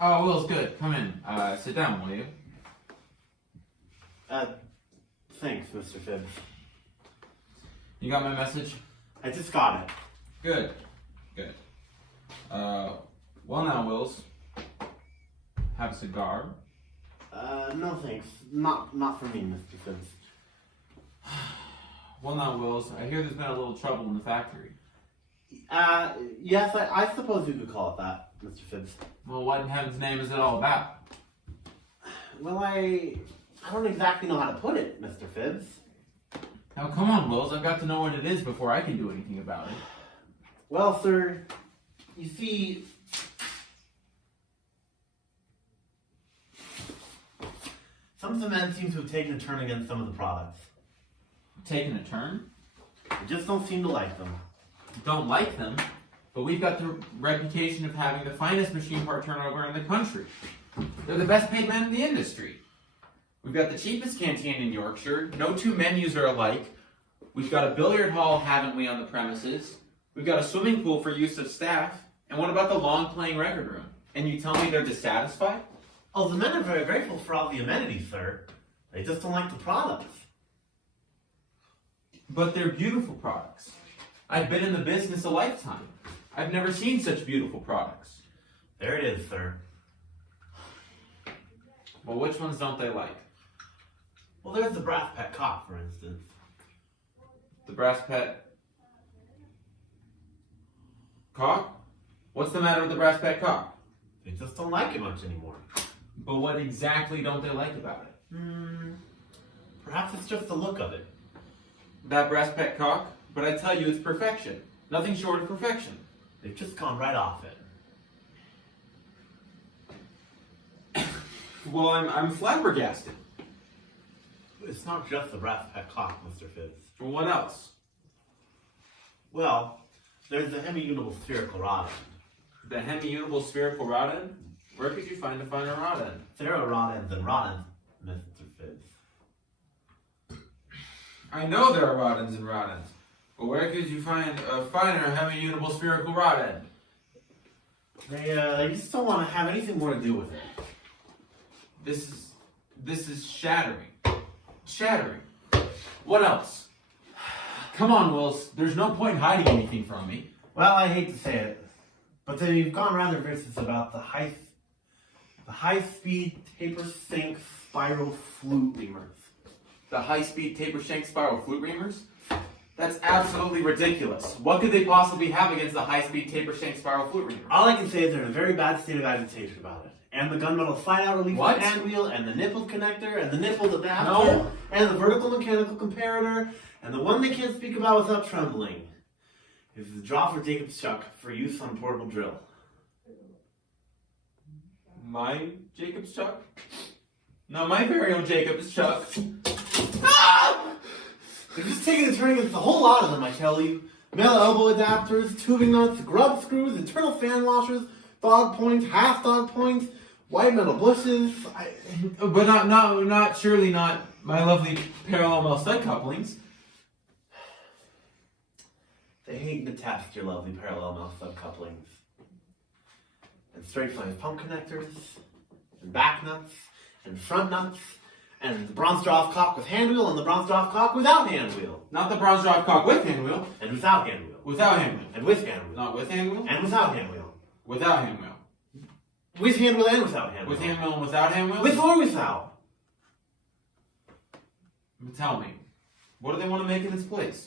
Oh, Will's good. Come in. Sit down, will you? Thanks, Mr. Fibbs. You got my message? I just got it. Good. Good. Well now, Wills. Have a cigar? No thanks. Not for me, Mr. Fibbs. Well now, Wills. I hear there's been a little trouble in the factory. Yes, I suppose you could call it that, Mr. Fibbs. Well, what in heaven's name is it all about? Well, I don't exactly know how to put it, Mr. Fibbs. Now, come on, Wills. I've got to know what it is before I can do anything about it. Well, sir, you see, some of the men seem to have taken a turn against some of the products. Taking a turn? They just don't seem to like them. Don't like them, but we've got the reputation of having the finest machine part turnover in the country. They're the best paid men in the industry. We've got the cheapest canteen in Yorkshire. No two menus are alike. We've got a billiard hall, haven't we, on the premises? We've got a swimming pool for use of staff. And what about the long-playing record room? And you tell me they're dissatisfied? Oh, the men are very grateful for all the amenities, sir. They just don't like the products. But they're beautiful products. I've been in the business a lifetime. I've never seen such beautiful products. There it is, sir. Well, which ones don't they like? Well, there's the brass pet cock, for instance. The brass pet cock? What's the matter with the brass pet cock? They just don't like it much anymore. But what exactly don't they like about it? Perhaps it's just the look of it. That brass pet cock? But I tell you, it's perfection. Nothing short of perfection. They've just gone right off it. Well, I'm flabbergasted. It's not just the brass pet cock, Mr. Fibbs. Well, what else? Well, there's the hemi-unable spherical rod end. The hemi-unable spherical rod end? Where could you find a finer rod end? There are rod ends and rod ends, Mr. Fibbs. I know there are rod ends and rod ends. But where could you find a finer hemi-unable spherical rod end? They just don't want to have anything more to do with it. This is shattering. Shattering. What else? Come on, Wills. There's no point in hiding anything from me. Well, I hate to say it, but they've gone rather vicious about the high-speed taper sink spiral flute reamers. The high-speed taper shank spiral flute reamers? That's absolutely ridiculous. What could they possibly have against the high-speed taper shank spiral flute reamer? All I can say is they're in a very bad state of agitation about it. And the gunmetal slide-out relief hand wheel, and the nipple connector, and the nipple adapter, and the vertical mechanical comparator, and the one they can't speak about without trembling is the draw for Jacob's chuck for use on a portable drill. My Jacob's chuck? No, my very own Jacob's chuck. Ah! They're just taking a turn against a whole lot of them, I tell you. Male elbow adapters, tubing nuts, grub screws, internal fan washers, dog points, half dog points, white metal bushes. But not surely not my lovely parallel mel stud couplings. They hate and detest your lovely parallel mel stud couplings. And straight flange pump connectors, and back nuts, and front nuts, and the Bronsdorff cock with hand wheel, and the Bronsdorff cock without hand wheel. Not the Bronsdorff cock with hand wheel. And without hand wheel. Without hand wheel. And with hand wheel. Not with hand wheel? And without hand wheel. Without hand wheel. With hand wheel and without hand wheel. With hand wheel and without hand wheel? With or without. Tell me, what do they want to make in its place?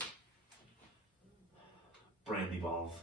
Brandy balls.